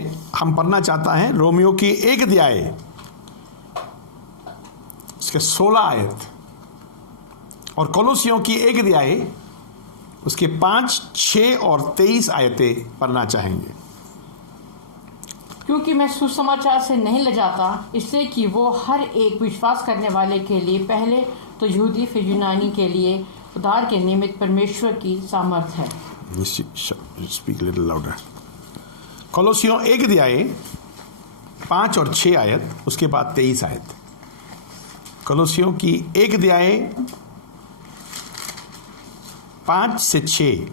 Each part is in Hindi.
में हम पढ़ना चाहता है रोमियो की 1 अध्याय उसके 16 आयत और कोलोसियों की 1 अध्याय उसके 5, 6 और 23 आयतें पढ़ना चाहेंगे। क्योंकि मैं सुसमाचार से नहीं लजाता, इसलिए कि वो हर एक विश्वास करने वाले के लिए पहले तो यहूदी फिर यूनानी के लिए उद्धार के निमित्त परमेश्वर की सामर्थ है। Speak little louder. कोलोसियों 1 अध्याय 5 और 6 आयत उसके बाद 23 आयत। कोलोसियों की 1 अध्याय 5 से 6।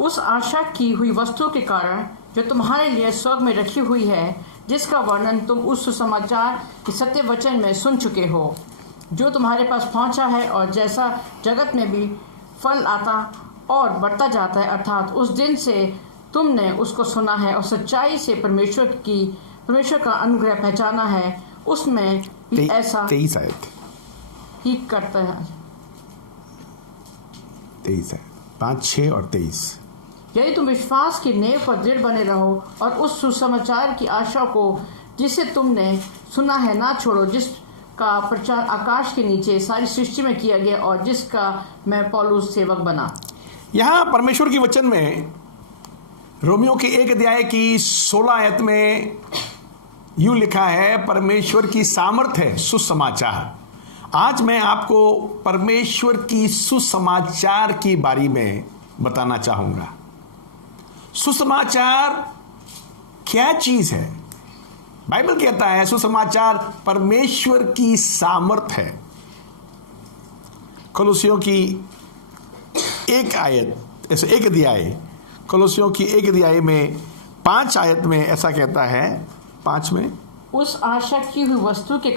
उस आशा की हुई वस्तु के कारण जो तुम्हारे लिए स्वर्ग में रखी हुई है, जिसका वर्णन तुम उस सुसमाचार के सत्य वचन में सुन चुके हो, जो तुम्हारे पास पहुंचा है और जैसा जगत में भी फल आता और बढ़ता जाता है, अर्थात उस दिन से तुमने उसको सुना है और सच्चाई से परमेश्वर का अनुग्रह पहचाना है, उसमें भी ऐसा 23 आयत ही करता है। 23 आयत 5, 6 और 23। यदि तुम विश्वास की नींव पर दृढ़ बने रहो और उस सुसमाचार की आशा को जिसे तुमने सुना है ना छोड़ो, जिसका प्रचार आकाश के नीचे सारी सृष्टि में किया गया और जिसका मैं पौलुस सेवक बना। यहाँ परमेश्वर की वचन में रोमियो के 1 अध्याय की 16 आयत में यूं लिखा है, परमेश्वर की सामर्थ है सुसमाचार। आज मैं आपको परमेश्वर की सुसमाचार की बारे में बताना चाहूंगा। सुसमाचार क्या चीज है? बाइबल कहता है सुसमाचार परमेश्वर की सामर्थ है। कोलोसियों की 1 आयत ऐसे 1 अध्याय कोलोसियों की 1 अध्याय में 5 आयत में ऐसा कहता है, 5 में उस आशा की हुई वस्तु के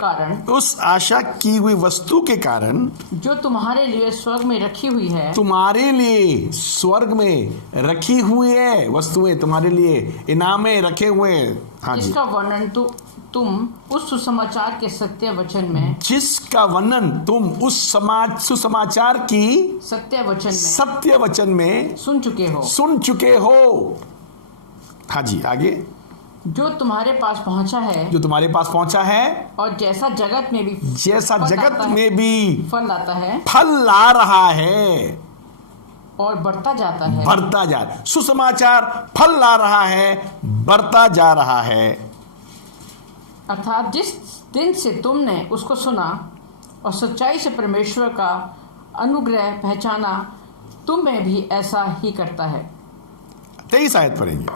कारण जो तुम्हारे लिए स्वर्ग में रखी हुई है, तुम्हारे लिए स्वर्ग में रखी हुई है वस्तुएं, तुम्हारे लिए इनामें रखे हुए हैं। हाँ जी, जिसका वर्णन तुम उस सुसमाचार के सत्य वचन में, जिसका वर्णन तुम उस सुसमाचार की सत्य वचन में सुन चुके हो। हाँ जी, आगे। जो तुम्हारे पास पहुंचा है और जैसा जगत में भी फल ला रहा है और बढ़ता जाता है। सुसमाचार फल ला रहा है, बढ़ता जा रहा है। अर्थात जिस दिन से तुमने उसको सुना और सच्चाई से परमेश्वर का अनुग्रह पहचाना, तुम में भी ऐसा ही करता है। 23 आयत पढ़ेंगे।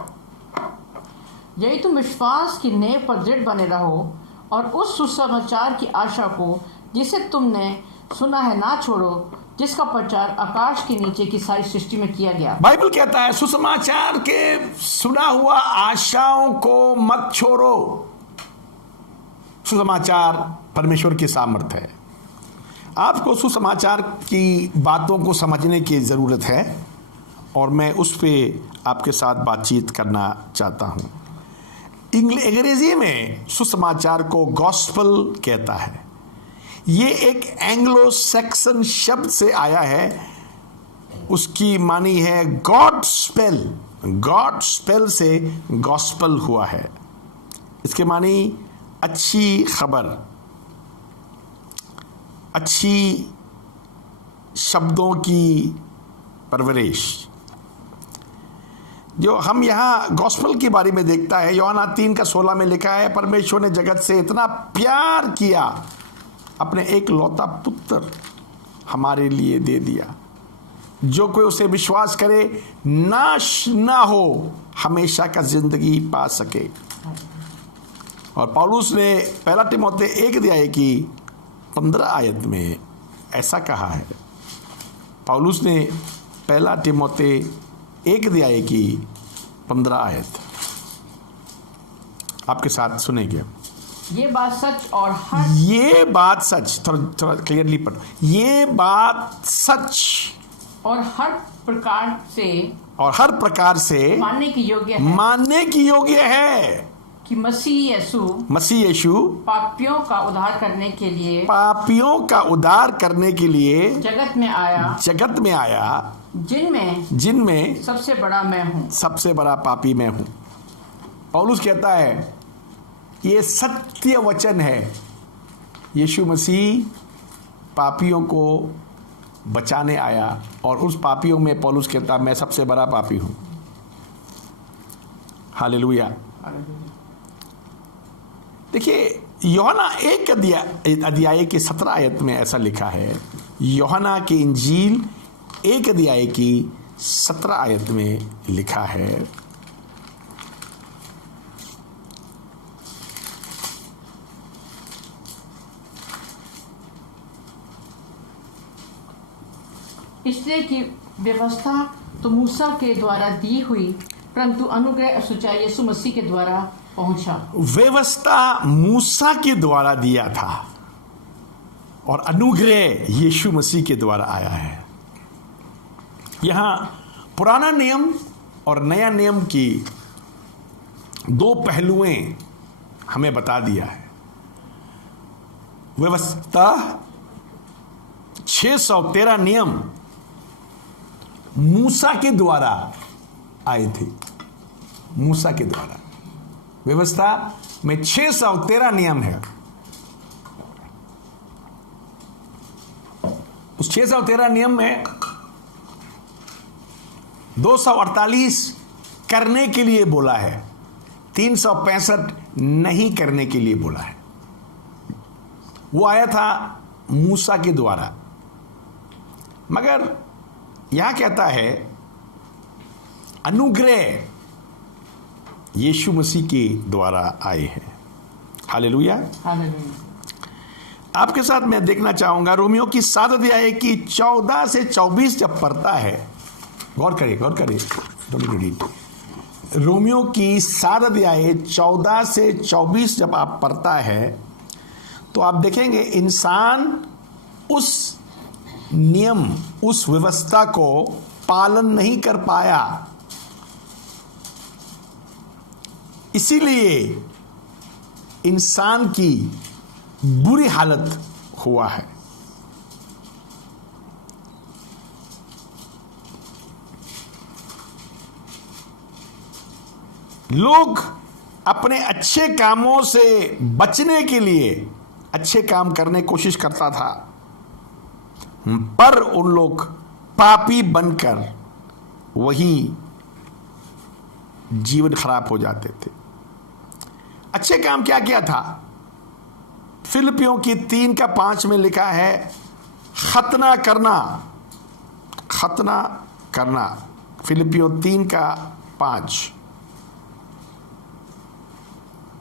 यदि तुम विश्वास की नींव पर दृढ़ बने रहो और उस सुसमाचार की आशा को जिसे तुमने सुना है ना छोड़ो, जिसका प्रचार आकाश के नीचे की सारी सृष्टि में किया गया। बाइबल कहता है सुसमाचार के सुना हुआ आशाओं को मत छोड़ो। सुसमाचार परमेश्वर की सामर्थ है। आपको सुसमाचार की बातों को समझने की जरूरत है और मैं उस पर आपके साथ बातचीत करना चाहता हूं। अंग्रेजी में सुसमाचार को गॉस्पल कहता है। ये एक एंग्लो सैक्सन शब्द से आया है। उसकी मानी है गॉड स्पेल से गॉस्पल हुआ है। इसके मानी अच्छी खबर, अच्छी शब्दों की परवरिश। जो हम यहाँ गॉस्पल के बारे में देखता है, यूहन्ना 3:16 में लिखा है, परमेश्वर ने जगत से इतना प्यार किया, अपने एक लौता पुत्र हमारे लिए दे दिया, जो कोई उसे विश्वास करे नाश ना हो, हमेशा का जिंदगी पा सके। और पौलुस ने 1 तिमोथी 1 अध्याय की 15 आयत में ऐसा कहा है। पौलुस ने 1 तिमोथी 1 अध्याय की 15 आयत आपके साथ सुनेंगे। ये बात सच थोड़ा क्लियरली पढ़ो। ये बात सच और हर प्रकार से मानने की योग्य है कि मसीह यीशु पापियों का उद्धार करने के लिए जगत में आया, जिनमें सबसे बड़ा मैं हूँ। सबसे बड़ा पापी मैं हूं। पौलुस कहता है ये सत्य वचन है। यीशु मसीह पापियों को बचाने आया और उस पापियों में पौलुस कहता मैं सबसे बड़ा पापी हूं। हालेलुया। देखिए यूहन्ना 1 अध्याय के 17 आयत में ऐसा लिखा है। यूहन्ना की इंजील 1 अध्याय की 17 आयत में लिखा है, इसलिए कि व्यवस्था तो मूसा के द्वारा दी हुई, परंतु अनुग्रह और सच्चाई यीशु मसीह के द्वारा पहुंचा। व्यवस्था मूसा के द्वारा दिया था और अनुग्रह यीशु मसीह के द्वारा आया है। यहां पुराना नियम और नया नियम की दो पहलुएं हमें बता दिया है। व्यवस्था 613 नियम मूसा के द्वारा आए थे। मूसा के द्वारा व्यवस्था में 613 नियम है। उस 613 नियम में 248 करने के लिए बोला है, 365 नहीं करने के लिए बोला है। वो आया था मूसा के द्वारा, मगर यहां कहता है अनुग्रह यीशु मसीह के द्वारा आए हैं। हालेलुया। आपके साथ मैं देखना चाहूंगा रोमियो की 7 अध्याय की 14 से 24 जब पढ़ता है, गौर करिए रोमियो की 7 अध्याय 14 से 24 जब आप पढ़ता है तो आप देखेंगे इंसान उस नियम, उस व्यवस्था को पालन नहीं कर पाया, इसीलिए इंसान की बुरी हालत हुआ है। लोग अपने अच्छे कामों से बचने के लिए अच्छे काम करने की कोशिश करता था, पर उन लोग पापी बनकर वही जीवन खराब हो जाते थे। अच्छे काम क्या क्या था? फिलिपियों की 3:5 में लिखा है खतना करना। फिलिपियों 3:5।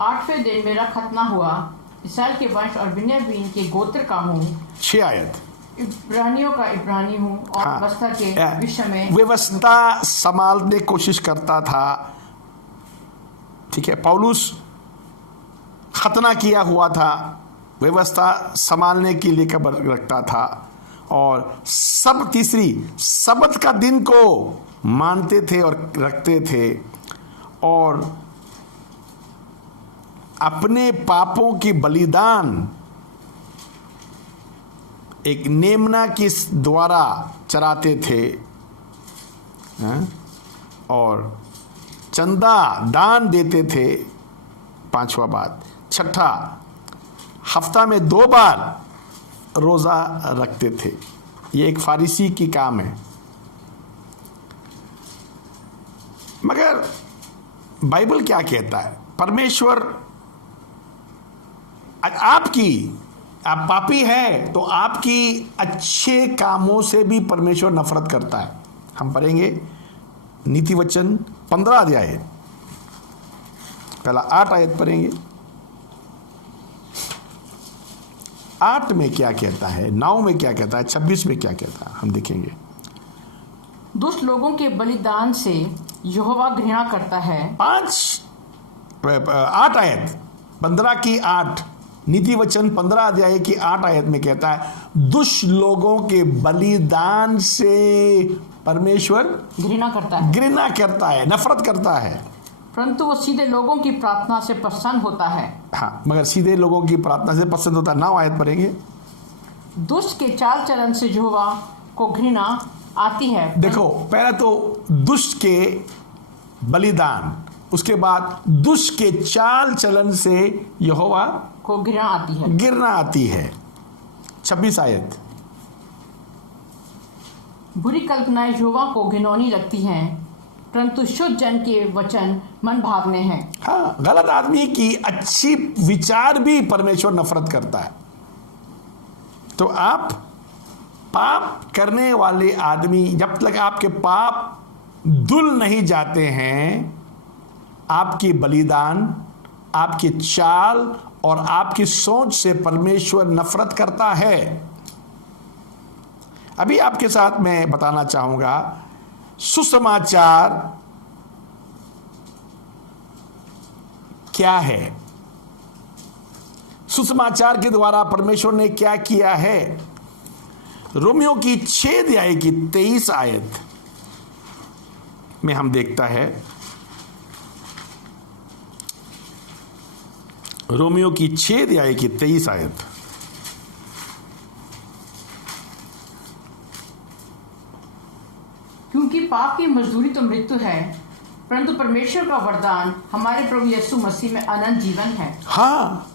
8वें दिन मेरा खतना हुआ, इसराइल के वंश और बिन्यामीन के गोत्र का हूँ। 6 आयत। इब्रानियों का इब्रानी हूँ और व्यवस्था के विषय में व्यवस्था संभालने की कोशिश करता था। ठीक है, पौलुस खतना किया हुआ था, व्यवस्था संभालने के लिए खबर रखता था और तीसरी सबत का दिन को मानते थे और रखते थे और अपने पापों की बलिदान एक मेमना के द्वारा चराते थे और चंदा दान देते थे। 5वां बात। 6ठा, हफ्ता में 2 बार रोजा रखते थे। ये एक फारिसी की काम है। मगर बाइबल क्या कहता है? परमेश्वर आप पापी है तो आपकी अच्छे कामों से भी परमेश्वर नफरत करता है। हम पढ़ेंगे नीति वचन 15 अध्याय, पहला 8 आयत पढ़ेंगे। 8 में क्या कहता है, 9 में क्या कहता है, 26 में क्या कहता है, हम देखेंगे। दुष्ट लोगों के बलिदान से यहोवा घृणा करता है। 8 आयत 15 की 8, नीति वचन 15 अध्याय की 8 आयत में कहता है दुष्ट लोगों के बलिदान से परमेश्वर घृणा करता है, नफरत करता है। परंतु वो सीधे लोगों की प्रार्थना से प्रसन्न होता है। हाँ, मगर सीधे लोगों की प्रार्थना से पसंद होता है। 9 आयत पढ़ेंगे। दुष्ट के चाल चलन से यहोवा को घृणा आती है। देखो, पहले तो दुष्ट के बलिदान, उसके बाद दुष्ट के चाल चलन से यहोवा को घृणा आती है। गिरना आती है। 26 आयत। बुरी कल्पनाएं यहोवा को घिनौनी लगती हैं, परंतु शुद्ध जन के वचन मन भावने हैं। हाँ, गलत आदमी की अच्छी विचार भी परमेश्वर नफरत करता है। तो आप पाप करने वाले आदमी, जब तक आपके पाप धुल नहीं जाते हैं, आपकी बलिदान, आपकी चाल और आपकी सोच से परमेश्वर नफरत करता है। अभी आपके साथ मैं बताना चाहूंगा सुसमाचार क्या है। सुसमाचार के द्वारा परमेश्वर ने क्या किया है। रोमियो की 6 अध्याय की 23 आयत में हम देखता है, रोमियो की 6 अध्याय की 23 आयत। क्योंकि पाप की मजदूरी तो मृत्यु है, परंतु परमेश्वर का वरदान हमारे प्रभु यीशु मसीह में अनंत जीवन है। हाँ,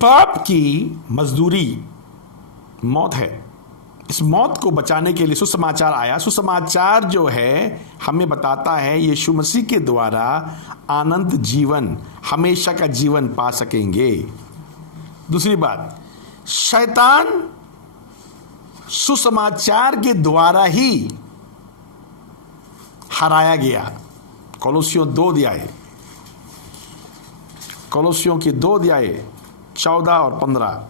पाप की मजदूरी मौत है। इस मौत को बचाने के लिए सुसमाचार आया। सुसमाचार जो है हमें बताता है यीशु मसीह के द्वारा अनंत जीवन, हमेशा का जीवन पा सकेंगे। दूसरी बात, शैतान सुसमाचार के द्वारा ही हराया गया। कोलोसियों 2 अध्याय, कोलोसियों की 2 अध्याय 14 और 15,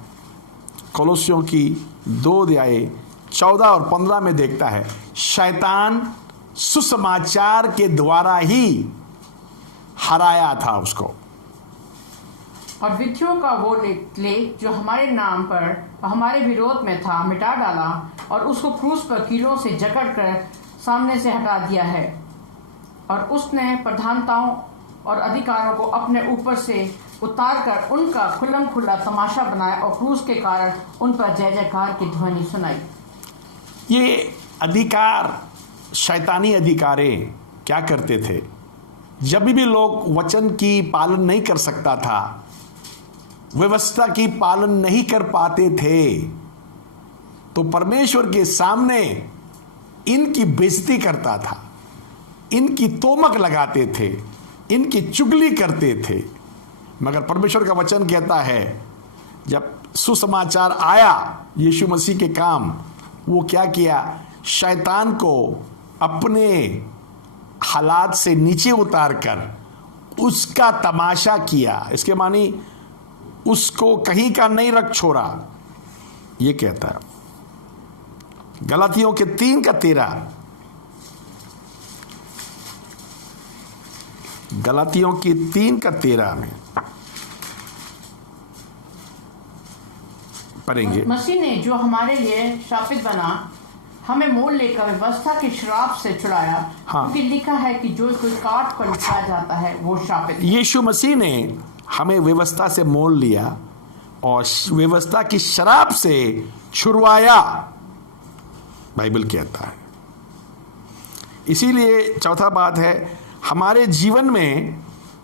कोलोसियों की 2 अध्याय 14 और 15 में देखता है शैतान सुसमाचार के द्वारा ही हराया था उसको। और विधियों का वो ले जो हमारे नाम पर हमारे विरोध में था मिटा डाला, और उसको क्रूस पर कीलों से जकड़ कर सामने से हटा दिया है। और उसने प्रधानताओं और अधिकारों को अपने ऊपर से उतार कर उनका खुल्लम खुल्ला तमाशा बनाया, और क्रूस के कारण उन पर जय जयकार की ध्वनि सुनाई। ये अधिकार, शैतानी अधिकारें क्या करते थे। जब भी लोग वचन की पालन नहीं कर सकता था, व्यवस्था की पालन नहीं कर पाते थे, तो परमेश्वर के सामने इनकी बेइज्जती करता था, इनकी तोमक लगाते थे, इनकी चुगली करते थे। मगर परमेश्वर का वचन कहता है जब सुसमाचार आया, यीशु मसीह के काम, वो क्या किया, शैतान को अपने हालात से नीचे उतार कर उसका तमाशा किया। इसके मानी उसको कहीं का नहीं रख छोड़ा। ये कहता है गलातियों के 3 का 13, गलातियों की 3 का 13 में पढ़ेंगे। मसीह ने जो हमारे लिए शापित बना, हमें मोल लेकर व्यवस्था के श्राप से छुड़ाया। हाँ। क्योंकि लिखा है कि जो कोई काट पर लिखा जाता है वो शापित है। यीशु मसीह ने हमें व्यवस्था से मोल लिया और व्यवस्था की शराब से छुड़वाया, बाइबल कहता है। इसीलिए चौथा बात है, हमारे जीवन में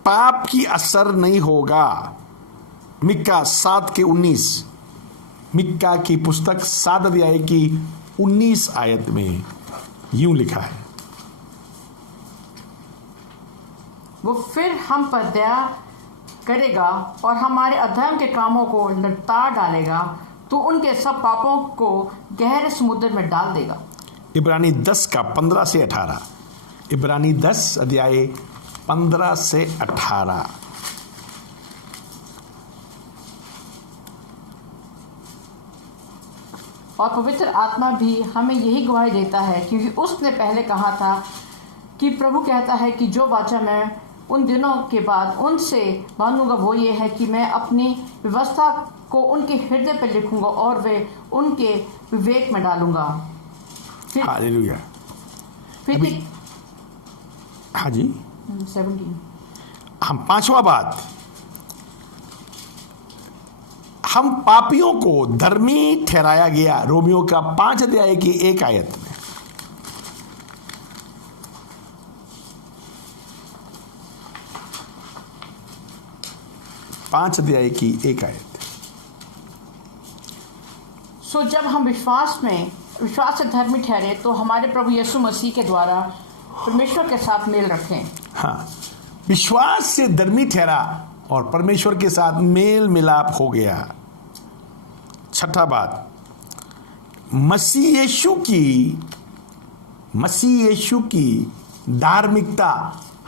पाप की असर नहीं होगा। मिक्का 7 के 19, मिक्का की पुस्तक 7 अध्याय की 19 आयत में यूं लिखा है, वो फिर हम पर दया करेगा और हमारे अधर्म के कामों को लताड़ डालेगा, तो उनके सब पापों को गहरे समुद्र में डाल देगा। इब्रानी 10 का 15 से 18, इब्रानी 10 अध्याय 15 से 18। और पवित्र आत्मा भी हमें यही गवाही देता है, क्योंकि उसने पहले कहा था कि प्रभु कहता है कि जो वाचा मैं उन दिनों के बाद उनसे मानूंगा वो ये है कि मैं अपनी व्यवस्था को उनके हृदय पर लिखूंगा और वे उनके विवेक में डालूंगा। हालेलुया। फिर हाँ जी, 17। हम पांचवा बात, हम पापियों को धर्मी ठहराया गया। रोमियो का 5 अध्याय की 1 आयत में 5 अध्याय की 1 आयत। सो जब हम विश्वास से धर्मी ठहरे तो हमारे प्रभु यीशु मसीह के द्वारा परमेश्वर के साथ मेल रखें। हाँ, विश्वास से धर्मी ठहरा और परमेश्वर के साथ मेल मिलाप हो गया। छठा बात, मसीह यीशु की धार्मिकता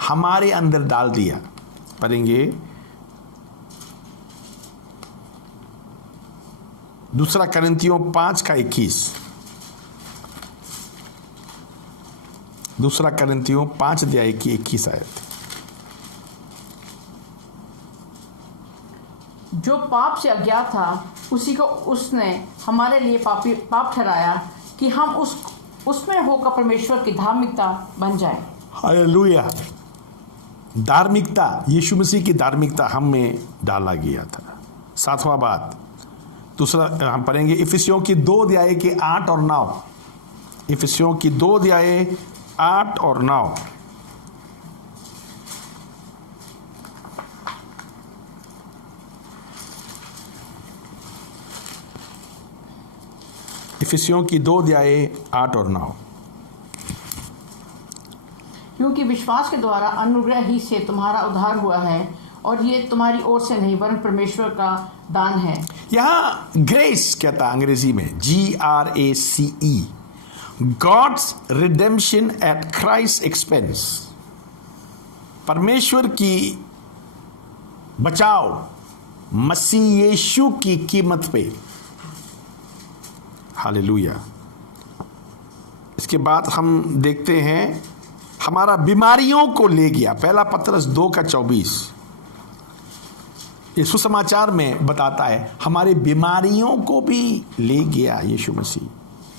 हमारे अंदर डाल दिया। पढ़ेंगे 2 कोरिन्थियों 5 का 21। 2 कोरिन्थियों 5 अध्याय की 21 आयत। जो पाप से अज्ञात था उसी को उसने हमारे लिए पाप ठहराया कि हम उसमें होकर परमेश्वर की धार्मिकता बन जाए। हालेलुया। धार्मिकता, यीशु मसीह की धार्मिकता हम में डाला गया था। 7वां बात, दूसरा हम पढ़ेंगे इफिसियों की 2 अध्याय के 8 और 9। इफिसियों की 2 अध्याय 8 और 9। इफिसियों की 2 अध्याय 8 और 9। क्योंकि विश्वास के द्वारा अनुग्रह ही से तुम्हारा उद्धार हुआ है और ये तुम्हारी ओर से नहीं वरन परमेश्वर का दान है। यहाँ ग्रेस कहता है अंग्रेजी में, GRACE, God's redemption at Christ expense. परमेश्वर की बचाव मसीह यीशु की कीमत पे। हालेलुया। इसके बाद हम देखते हैं हमारा बीमारियों को ले गया। पहला पतरस 2 का 24 ये सुसमाचार में बताता है हमारे बीमारियों को भी ले गया यीशु मसीह।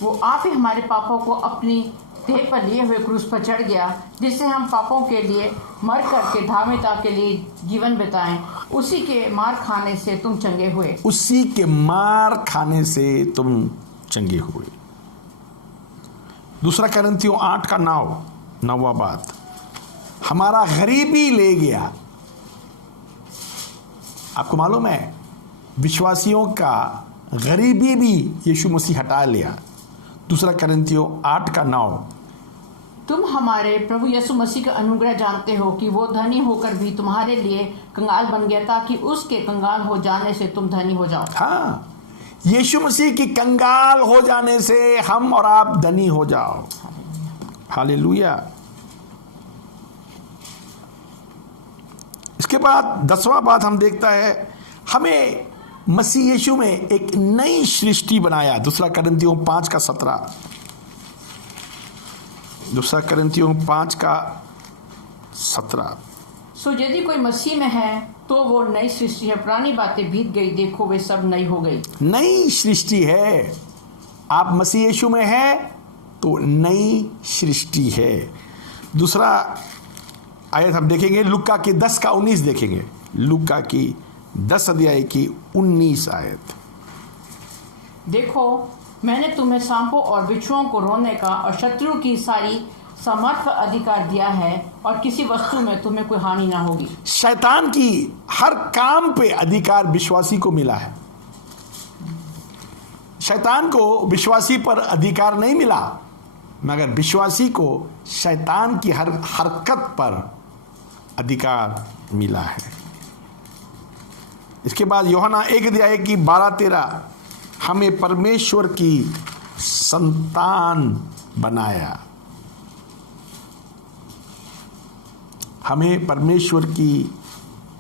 वो आप ही हमारे पापों को अपनी देह पर लिए हुए क्रूस पर चढ़ गया, जिससे हम पापों के लिए मर करके धार्मिकता के लिए जीवन बिताएं। उसी के मार खाने से तुम चंगे हुए। उसी के मार खाने से तुम चंगे हुए। 2 कोरिन्थियों 8 का 9वां बात, हमारा गरीबी ले गया। आपको मालूम है विश्वासियों का गरीबी भी यीशु मसीह हटा लिया। 2 कोरिन्थियों 8 का 9। तुम हमारे प्रभु यीशु मसीह का अनुग्रह जानते हो कि वो धनी होकर भी तुम्हारे लिए कंगाल बन गया ताकि उसके कंगाल हो जाने से तुम धनी हो जाओ। हाँ, यीशु मसीह की कंगाल हो जाने से हम और आप धनी हो जाओ। हालेलुया। इसके बाद 10वां बात हम देखता है हमें मसीह यीशु में एक नई सृष्टि बनाया। 2 कोरिन्थियों 5 का 17। 2 कोरिन्थियों 5 का 17। सो यदि कोई मसीह में है तो वो नई सृष्टि है, पुरानी बातें बीत गई, देखो वे सब नई हो गई। नई सृष्टि है। आप मसीह यीशु में है तो नई सृष्टि है। दूसरा आयत हम देखेंगे लूका की 10 का 19 देखेंगे। लूका की 10 अध्याय की 19 आयत। देखो मैंने तुम्हें सांपों और बिच्छुओं को रोने का और शत्रु की सारी समर्थ अधिकार दिया है और किसी वस्तु में तुम्हें कोई हानि ना होगी। शैतान की हर काम पे अधिकार विश्वासी को मिला है। शैतान को विश्वासी पर अधिकार नहीं मिला, मगर विश्वासी को शैतान की हर हरकत पर अधिकार मिला है। इसके बाद यूहन्ना 1 अध्याय की 12-13 हमें परमेश्वर की संतान बनाया। हमें परमेश्वर की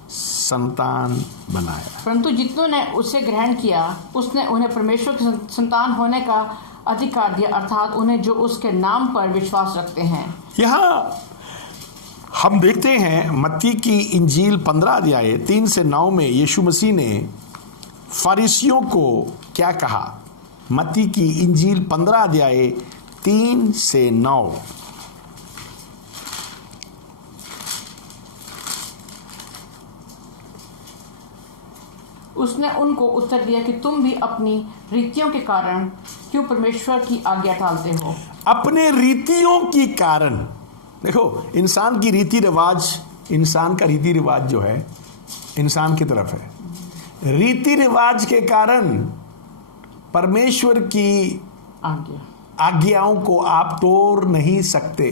संतान बनाया। परंतु जितनों ने उसे ग्रहण किया उसने उन्हें परमेश्वर की संतान होने का अधिकार दिया, अर्थात उन्हें जो उसके नाम पर विश्वास रखते हैं। यहाँ हम देखते हैं मत्ती की इंजील 15 अध्याय 3 से 9 में यीशु मसीह ने फरीसियों को क्या कहा। मत्ती की इंजील 15 अध्याय 3 से 9। उसने उनको उत्तर दिया कि तुम भी अपनी रीतियों के कारण क्यों परमेश्वर की आज्ञा टालते हो। अपने रीतियों के कारण। देखो इंसान का रीति रिवाज जो है, इंसान की तरफ है। रीति रिवाज के कारण परमेश्वर की आज्ञा आज्ञाओं को आप तोड़ नहीं सकते।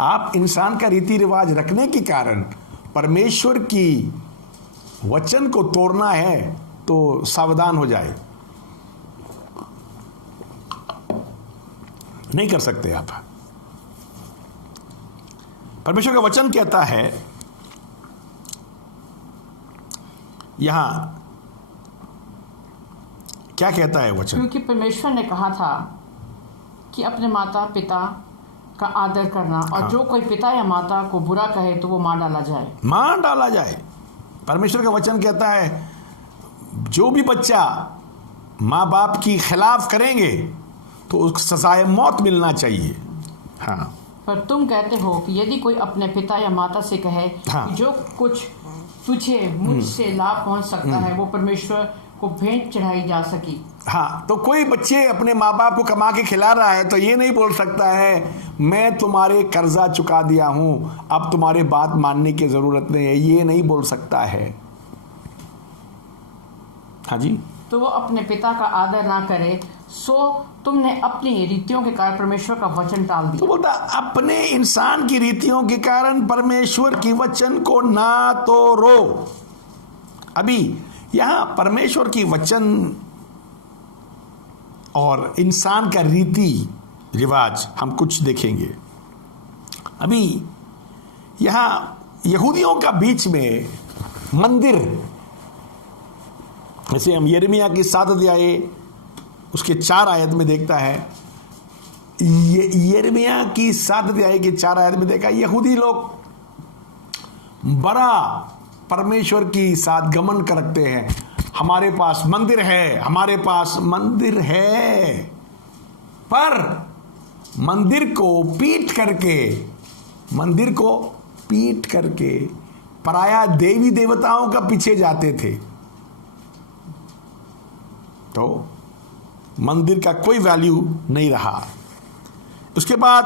आप इंसान का रीति रिवाज रखने के कारण परमेश्वर की वचन को तोड़ना है तो सावधान हो जाए, नहीं कर सकते आप। परमेश्वर का वचन कहता है यहां, क्या कहता है वचन? क्योंकि परमेश्वर ने कहा था कि अपने माता पिता का आदर करना, और जो कोई पिता या माता को बुरा कहे तो वो मार डाला जाए। मार डाला जाए। परमेश्वर का वचन कहता है जो भी बच्चा माँ बाप की खिलाफ करेंगे तो उसको सजाए मौत मिलना चाहिए। हाँ, पर तुम कहते हो कि यदि कोई अपने पिता या माता से कहे हाँ। कि जो कुछ तुझे मुझसे लाभ पहुंच सकता है वो परमेश्वर को भेंट चढ़ाई जा सकी। हाँ, तो कोई बच्चे अपने माँ बाप को कमा के खिला रहा है तो ये नहीं बोल सकता है मैं तुम्हारे कर्जा चुका दिया हूं, अब तुम्हारे बात मानने की जरूरत नहीं है, ये नहीं बोल सकता है। हाँ जी, तो वो अपने पिता का आदर ना करे, सो तुमने अपनी रीतियों के कारण परमेश्वर का वचन टाल तो दिया। बोलता अपने इंसान की रीतियों के कारण परमेश्वर की वचन को ना तोड़ो। अभी यहां परमेश्वर की वचन और इंसान का रीति रिवाज हम कुछ देखेंगे। अभी यहां यहूदियों का बीच में मंदिर, जैसे हम यिर्मयाह की 7 अध्याय उसके 4 आयत में देखता है, यिर्मयाह की 7 अध्याय के 4 आयत में देखा, यहूदी लोग बड़ा परमेश्वर की साथ घमंड करते हैं। हमारे पास मंदिर है, हमारे पास मंदिर है, पर मंदिर को पीट करके पराया देवी देवताओं का पीछे जाते थे। तो मंदिर का कोई वैल्यू नहीं रहा। उसके बाद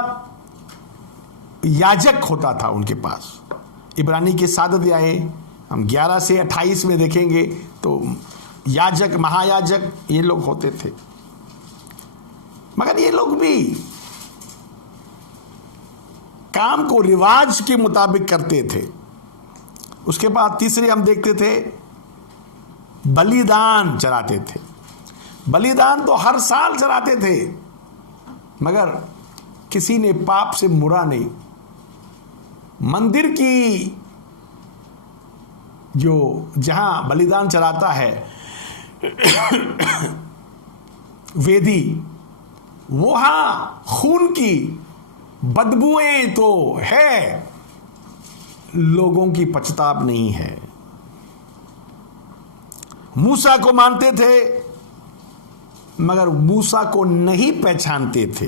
याजक होता था उनके पास। इब्रानी के 7 अध्याय हम 11 से 28 में देखेंगे तो याजक, महायाजक ये लोग होते थे। मगर ये लोग भी काम को रिवाज के मुताबिक करते थे। उसके बाद तीसरे हम देखते थे बलिदान चढ़ाते थे। बलिदान तो हर साल चढ़ाते थे, मगर किसी ने पाप से मुड़ा नहीं। मंदिर की जो जहां बलिदान चढ़ाता है वेदी, वहां खून की बदबुएं तो है, लोगों की पछताप नहीं है। मूसा को मानते थे मगर मूसा को नहीं पहचानते थे।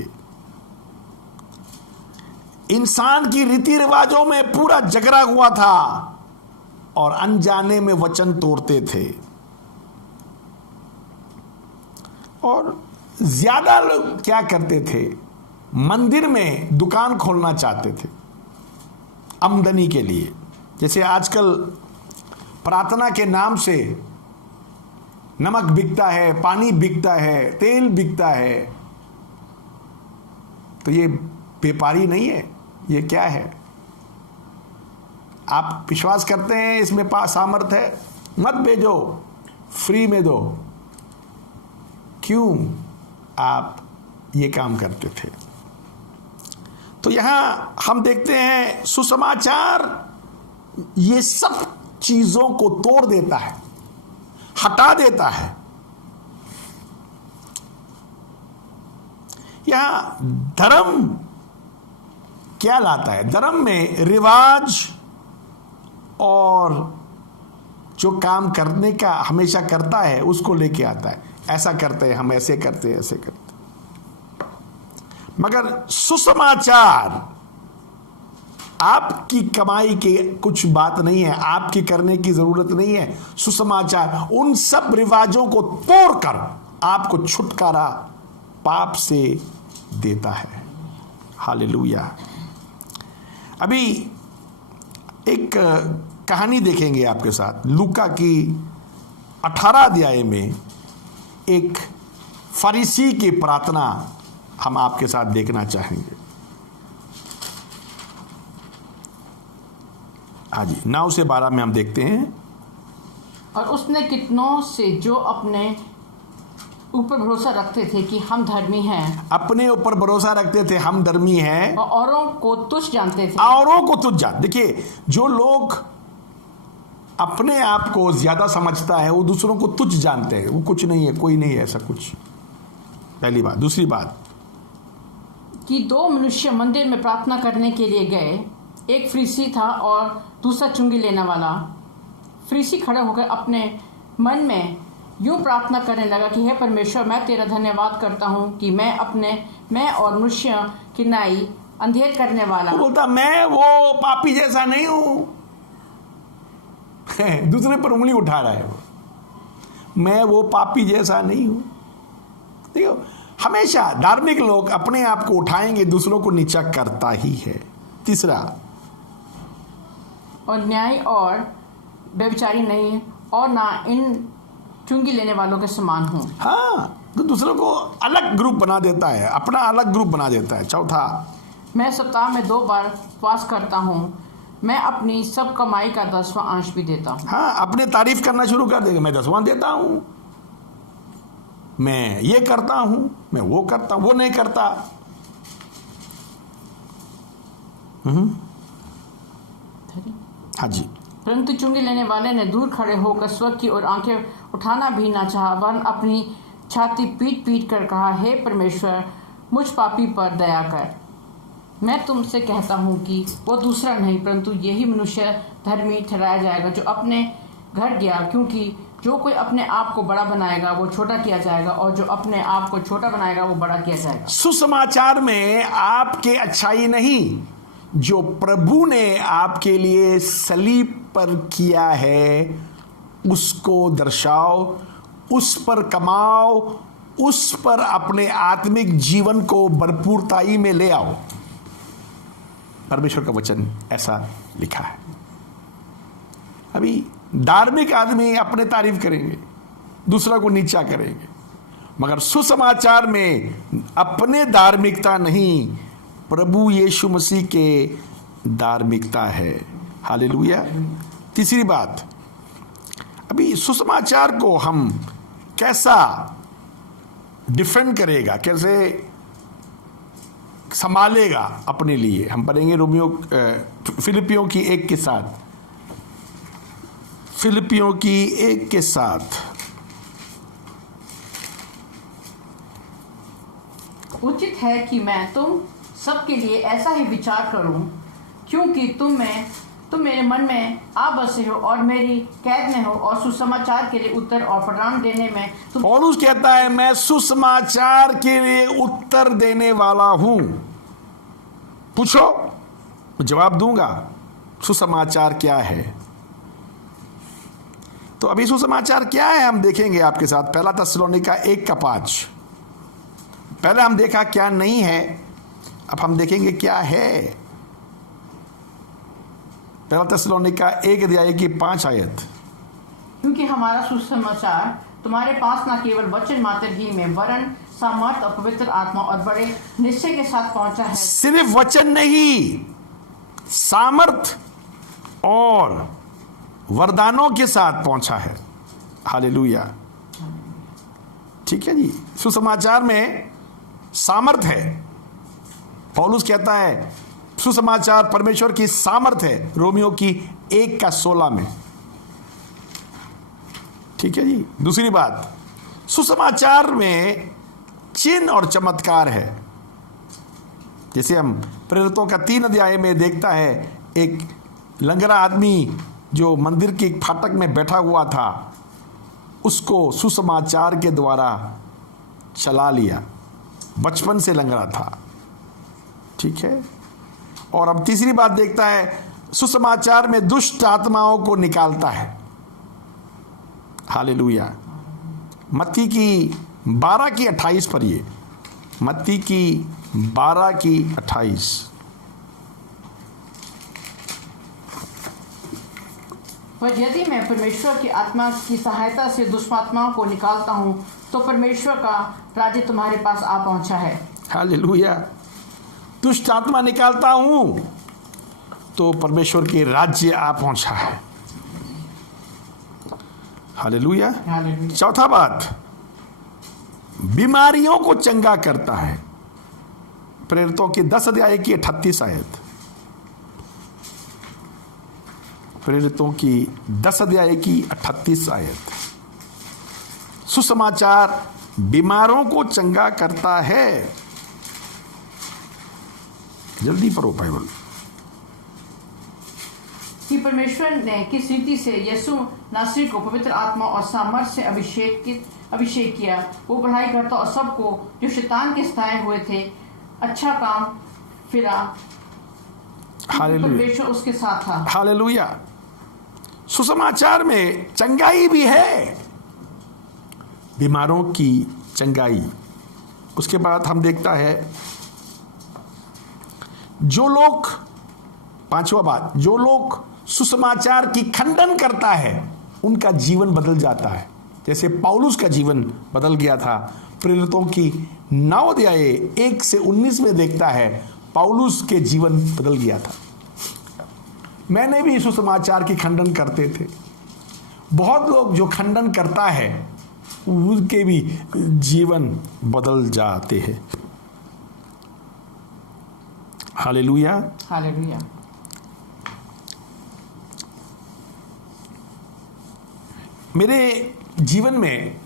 इंसान की रीति रिवाजों में पूरा जगरा हुआ था और अनजाने में वचन तोड़ते थे। और ज्यादा लोग क्या करते थे, मंदिर में दुकान खोलना चाहते थे आमदनी के लिए। जैसे आजकल प्रार्थना के नाम से नमक बिकता है, पानी बिकता है, तेल बिकता है, तो ये व्यापारी नहीं है, ये क्या है? आप विश्वास करते हैं इसमें सामर्थ्य है, मत भेजो, फ्री में दो। क्यों आप ये काम करते थे? तो यहां हम देखते हैं सुसमाचार ये सब चीजों को तोड़ देता है, हटा देता है। यहां धर्म क्या लाता है? धर्म में रिवाज और जो काम करने का हमेशा करता है उसको लेके आता है। ऐसा करते हैं हम, ऐसे करते हैं, ऐसे करते हैं। मगर सुसमाचार आपकी कमाई के कुछ बात नहीं है, आपकी करने की जरूरत नहीं है। सुसमाचार उन सब रिवाजों को तोड़कर आपको छुटकारा पाप से देता है। हालेलुया। अभी एक कहानी देखेंगे आपके साथ। लूका की 18 अध्याय में एक फरीसी की प्रार्थना हम आपके साथ देखना चाहेंगे। हाँ जी, 9 से 12 में हम देखते हैं। और उसने कितनों से जो अपने ऊपर भरोसा रखते थे कि हम धर्मी हैं, अपने ऊपर भरोसा रखते थे हम धर्मी हैं, और औरों को तुच्छ जानते थे। औरों को तुच्छ जान। देखिए, जो लोग अपने आप को ज्यादा समझता है वो दूसरों को तुच्छ जानते हैं। वो कुछ नहीं है, कोई नहीं है ऐसा कुछ। पहली बात। दूसरी बात कि 2 मनुष्य मंदिर में प्रार्थना करने के लिए गए, एक फरीसी था और दूसरा चुंगी लेने वाला। फरीसी खड़ा होकर अपने मन में यूं प्रार्थना करने लगा कि हे परमेश्वर, मैं तेरा धन्यवाद करता हूं कि मैं और मनुष्य की नाई अंधेर करने वाला। वो बोलता मैं वो पापी जैसा नहीं हूं। दूसरे पर उंगली उठा रहा है वो। मैं वो पापी जैसा नहीं हूं। देखो, हमेशा धार्मिक लोग अपने आप को उठाएंगे, दूसरों को नीचा करता ही है। तीसरा, और न्याय और व्यभिचारी नहीं, और ना इन चुंगी लेने वालों के समान हूं। हाँ, तो दूसरों को अलग ग्रुप बना देता है, अपना अलग ग्रुप बना देता है। चौथा, मैं सप्ताह में 2 बार उपवास करता हूं, मैं अपनी सब कमाई का 10वां अंश भी देता हूं। हाँ, अपने तारीफ करना शुरू कर देगा। मैं 10वां देता हूं, मैं ये करता हूं, मैं वो करता हूं, वो नहीं करता। हाँ जी। परंतु चुंगी लेने वाले ने दूर खड़े होकर स्वर्ग की ओर आंखें उठाना भी ना चाहा, वरन अपनी छाती पीट पीट कर कहा, हे परमेश्वर, मुझ पापी पर दया कर। मैं तुमसे कहता हूँ कि वो दूसरा नहीं, परंतु यही मनुष्य धर्मी ठहराया जाएगा जो अपने घर गया, क्योंकि जो कोई अपने आप को बड़ा बनाएगा वो छोटा किया जाएगा, और जो अपने आप को छोटा बनाएगा वो बड़ा किया जाएगा। सुसमाचार में आपके अच्छाई नहीं, जो प्रभु ने आपके लिए सलीब पर किया है उसको दर्शाओ, उस पर कमाओ, उस पर अपने आत्मिक जीवन को भरपूरताई में ले आओ। परमेश्वर का वचन ऐसा लिखा है। अभी धार्मिक आदमी अपने तारीफ करेंगे, दूसरा को नीचा करेंगे, मगर सुसमाचार में अपने धार्मिकता नहीं, प्रभु यीशु मसीह के धार्मिकता है। हालेलुया। तीसरी बात, अभी सुसमाचार को हम कैसा डिफेंड करेगा, कैसे संभालेगा अपने लिए, हम पढ़ेंगे फिलिपियों की 1 के साथ। फिलिपियों की 1 के साथ। उचित है कि मैं तुम सबके लिए ऐसा ही विचार करूं, क्योंकि तुम मेरे मन में आ बसे हो और मेरी कैद में हो, और सुसमाचार के लिए उत्तर और प्रदान देने में पौलुस कहता है मैं सुसमाचार के लिए उत्तर देने वाला हूं। पूछो, जवाब दूंगा। सुसमाचार क्या है? तो अभी सुसमाचार क्या है हम देखेंगे आपके साथ। पहला थिस्सलुनीका 1:5। पहले हम देखा क्या नहीं है, अब हम देखेंगे क्या है। पहला थिस्सलुनीका 1:5। क्योंकि हमारा सुसमाचार तुम्हारे पास न केवल वचन मात्र ही में, वरन सामर्थ और पवित्र आत्मा और बड़े निश्चय के साथ पहुंचा है। सिर्फ वचन नहीं, सामर्थ और वरदानों के साथ पहुंचा है। हालेलुया। ठीक है जी। सुसमाचार में सामर्थ है। पौलुस कहता है सुसमाचार परमेश्वर की सामर्थ है, रोमियो की 1:16 में। ठीक है जी। दूसरी बात, सुसमाचार में चिन्ह और चमत्कार है। जैसे हम प्रेरितों का 3 अध्याय में देखता है, एक लंगड़ा आदमी जो मंदिर के फाटक में बैठा हुआ था, उसको सुसमाचार के द्वारा चला लिया। बचपन से लंगड़ा था। ठीक है। और अब तीसरी बात देखता है, सुसमाचार में दुष्ट आत्माओं को निकालता है। हालेलुया। मत्ती की 12:28 पढ़िए। मत्ती की 12:28। पर यदि मैं परमेश्वर की आत्मा की सहायता से दुष्टात्माओं को निकालता हूँ तो परमेश्वर का राज्य तुम्हारे पास आ पहुंचा है। हालेलुया। दुष्ट आत्मा निकालता हूं तो परमेश्वर के राज्य आ पहुंचा है। हालेलुया। हालेलुया। चौथा बात, बीमारियों को चंगा करता है। प्रेरितों के 10 अध्याय की 38 आयत। प्रेरितों की 10 अध्याय की 38 आयत। सुसमाचार बीमारों को चंगा करता है। जल्दी पढ़ो बाइबल। कि परमेश्वर ने किस रीति से यीशु नासरी को पवित्र आत्मा और सामर्थ से अभिषेक किया, वो पढ़ाई करता और सबको जो शैतान के सताए हुए थे अच्छा काम फिरा। हालेलुया। परमेश्वर उसके साथ था। हालेलुया। सुसमाचार में चंगाई भी है, बीमारों की चंगाई। उसके बाद हम देखता है जो लोग, पांचवा बात, जो लोग सुसमाचार की खंडन करता है उनका जीवन बदल जाता है। जैसे पौलुस का जीवन बदल गया था। प्रेरितों की 9 अध्याय 1 से 19 में देखता है पौलुस के जीवन बदल गया था। मैंने भी सुसमाचार की खंडन करते थे। बहुत लोग जो खंडन करता है उनके भी जीवन बदल जाते हैं। हालेलुया। हालेलुया। मेरे जीवन में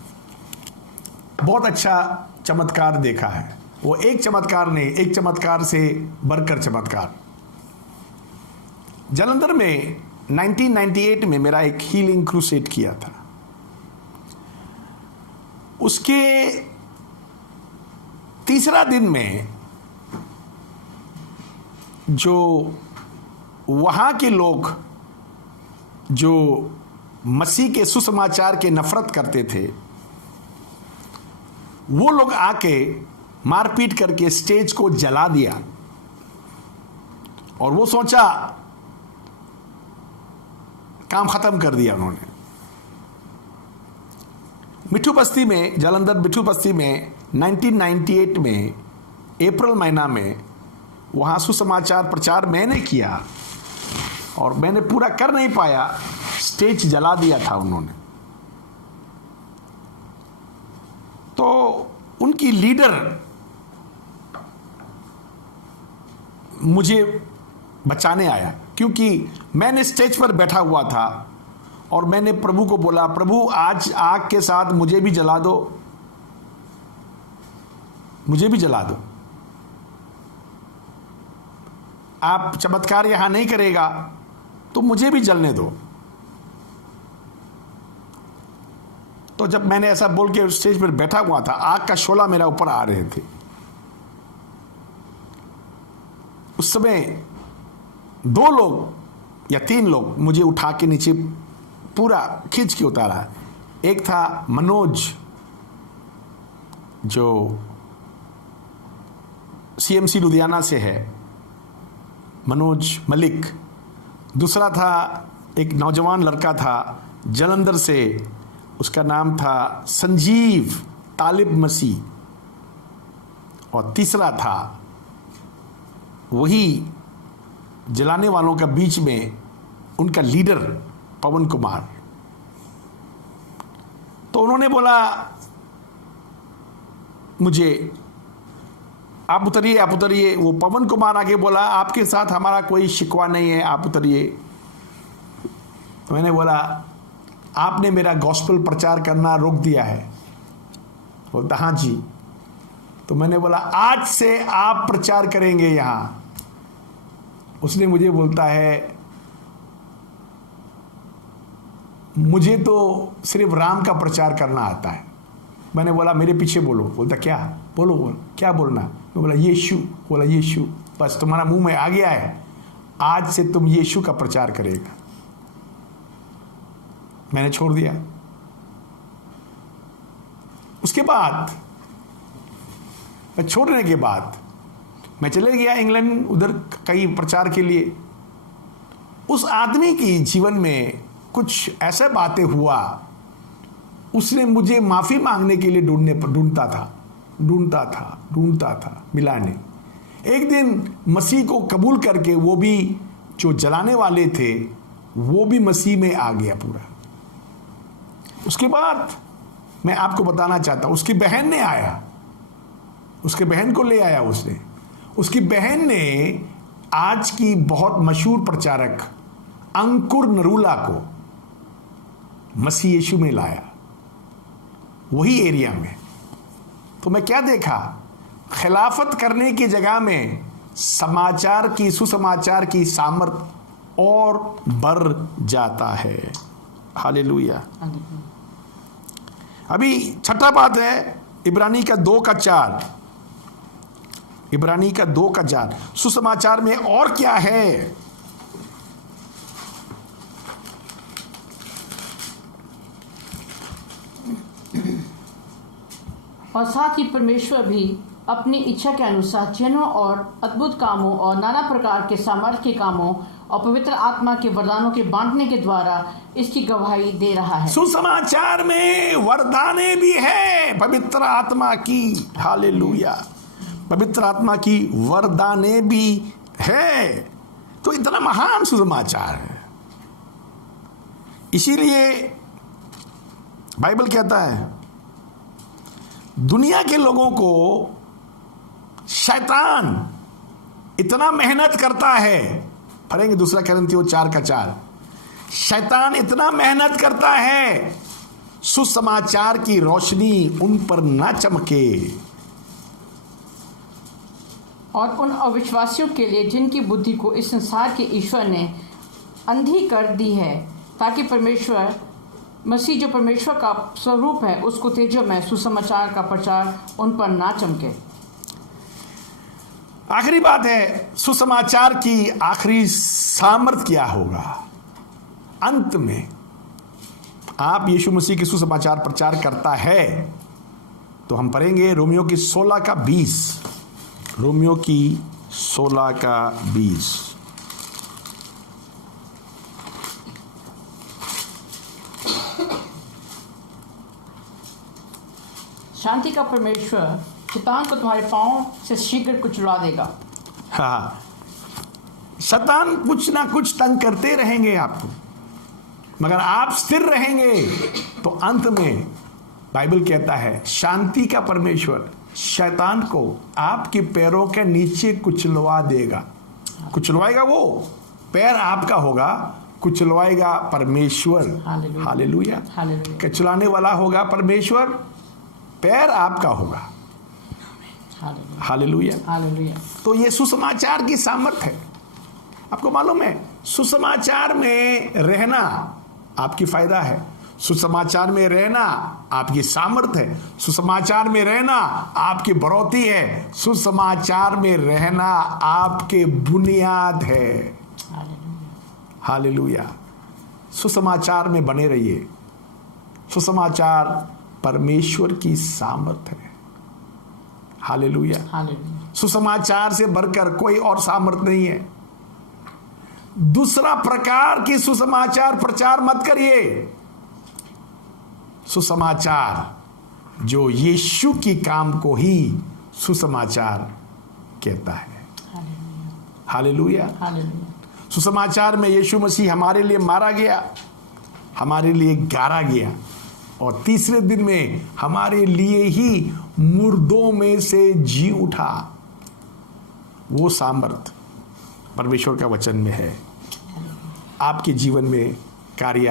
बहुत अच्छा चमत्कार देखा है। वो एक चमत्कार नहीं, एक चमत्कार से बढ़कर चमत्कार। जालंधर में 1998 में मेरा एक हीलिंग क्रूसेड किया था। उसके तीसरा दिन में जो वहाँ के लोग जो मसीह के सुसमाचार के नफरत करते थे, वो लोग आके मारपीट करके स्टेज को जला दिया। और वो सोचा काम खत्म कर दिया उन्होंने। मिठू बस्ती में, जालंधर मिठू बस्ती में 1998 में अप्रैल महीना में वहाँ सुसमाचार प्रचार मैंने किया और मैंने पूरा कर नहीं पाया, स्टेज जला दिया था उन्होंने। तो उनकी लीडर मुझे बचाने आया, क्योंकि मैंने स्टेज पर बैठा हुआ था और मैंने प्रभु को बोला, प्रभु आज आग के साथ मुझे भी जला दो, मुझे भी जला दो। आप चमत्कार यहां नहीं करेगा तो मुझे भी जलने दो। तो जब मैंने ऐसा बोल के स्टेज पर बैठा हुआ था, आग का शोला मेरा ऊपर आ रहे थे। उस समय 2 लोग या 3 लोग मुझे उठा के नीचे पूरा खींच के उतारा। एक था मनोज जो सीएमसी लुधियाना से है, मनोज मलिक। दूसरा था एक नौजवान लड़का था जालंधर से, उसका नाम था संजीव तालिब मसीह। और तीसरा था वही जलाने वालों का बीच में उनका लीडर पवन कुमार। तो उन्होंने बोला मुझे, आप उतरिए, आप उतरिए। वो पवन कुमार आगे बोला, आपके साथ हमारा कोई शिकवा नहीं है, आप उतरिए। मैंने बोला, आपने मेरा गॉस्पेल प्रचार करना रोक दिया है। बोलता हाँ जी। तो मैंने बोला, आज से आप प्रचार करेंगे यहां। उसने मुझे बोलता है, मुझे तो सिर्फ राम का प्रचार करना आता है। मैंने बोला, मेरे पीछे बोलो। बोलता क्या? बोलो, क्या बोलना? मैं बोला यीशु। बोला यीशु, बस तुम्हारा मुंह में आ गया है, आज से तुम यीशु का प्रचार करेगा। मैंने छोड़ दिया। उसके बाद छोड़ने के बाद मैं चले गया इंग्लैंड, उधर कहीं प्रचार के लिए। उस आदमी की जीवन में कुछ ऐसे बातें हुआ, उसने मुझे माफ़ी मांगने के लिए ढूंढता था, मिला नहीं। एक दिन मसीह को कबूल करके वो भी जो जलाने वाले थे वो भी मसीह में आ गया पूरा। उसके बाद मैं आपको बताना चाहता हूं, उसकी बहन ने आया, उसके बहन को ले आया उसने। उसकी बहन ने आज की बहुत मशहूर प्रचारक अंकुर नरूला को मसीह यीशु में लाया, वही एरिया में। तो मैं क्या देखा, खिलाफत करने की जगह में सुसमाचार की सामर्थ और बढ़ जाता है। हालेलुया। अभी छठा बात है इब्रानी का 2:4। इब्रानी का 2:4 सुसमाचार में और क्या है। और साथ ही परमेश्वर भी अपनी इच्छा के अनुसार चिन्हों और अद्भुत कामों और नाना प्रकार के सामर्थ्य के कामों और पवित्र आत्मा के वरदानों के बांटने के द्वारा इसकी गवाही दे रहा है। सुसमाचार में वरदाने भी है पवित्र आत्मा की। हालेलुया। पवित्र आत्मा की वरदाने भी है। तो इतना महान सुसमाचार है। इसीलिए बाइबल कहता है दुनिया के लोगों को शैतान इतना मेहनत करता है, पढ़ेंगे 2 कोरिन्थियों 4:4। शैतान इतना मेहनत करता है सुसमाचार की रोशनी उन पर ना चमके, और उन अविश्वासियों के लिए जिनकी बुद्धि को इस संसार के ईश्वर ने अंधी कर दी है, ताकि परमेश्वर मसीह जो परमेश्वर का स्वरूप है उसको तेजोमय सुसमाचार का प्रचार उन पर ना चमके। आखिरी बात है सुसमाचार की आखिरी सामर्थ क्या होगा। अंत में आप यीशु मसीह के सुसमाचार प्रचार करता है तो हम पढ़ेंगे रोमियो की 16:20। रोमियो की 16:20। शांति का परमेश्वर शैतान को तुम्हारे पांव से शीघ्र कुचला देगा। हाँ, शैतान कुछ ना कुछ तंग करते रहेंगे आपको, मगर आप स्थिर रहेंगे तो अंत में बाइबल कहता है शांति का परमेश्वर शैतान को आपके पैरों के नीचे कुचलवा देगा। कुचलवाएगा वो, पैर आपका होगा, कुचलवाएगा परमेश्वर। हालेलुया। कुचलाने वाला होगा परमेश्वर, पैर आपका होगा। हालेलुया। तो ये सुसमाचार की सामर्थ है। आपको मालूम है सुसमाचार में रहना आपकी फायदा है, सुसमाचार में रहना आपकी सामर्थ है, सुसमाचार में रहना आपकी बढ़ोतरी है, सुसमाचार में रहना आपके बुनियाद है। हालेलुया। सुसमाचार में बने रहिए। सुसमाचार परमेश्वर की सामर्थ है। हालेलुया। सुसमाचार से बढ़कर कोई और सामर्थ नहीं है। दूसरा प्रकार की सुसमाचार प्रचार मत करिए। सुसमाचार जो यीशु की काम को ही सुसमाचार कहता है। हालेलुया। सुसमाचार में यीशु मसीह हमारे लिए मारा गया, हमारे लिए गाड़ा गया और तीसरे दिन में हमारे लिए ही मुर्दों में से जी उठा। वो सामर्थ परमेश्वर का वचन में है, आपके जीवन में कार्य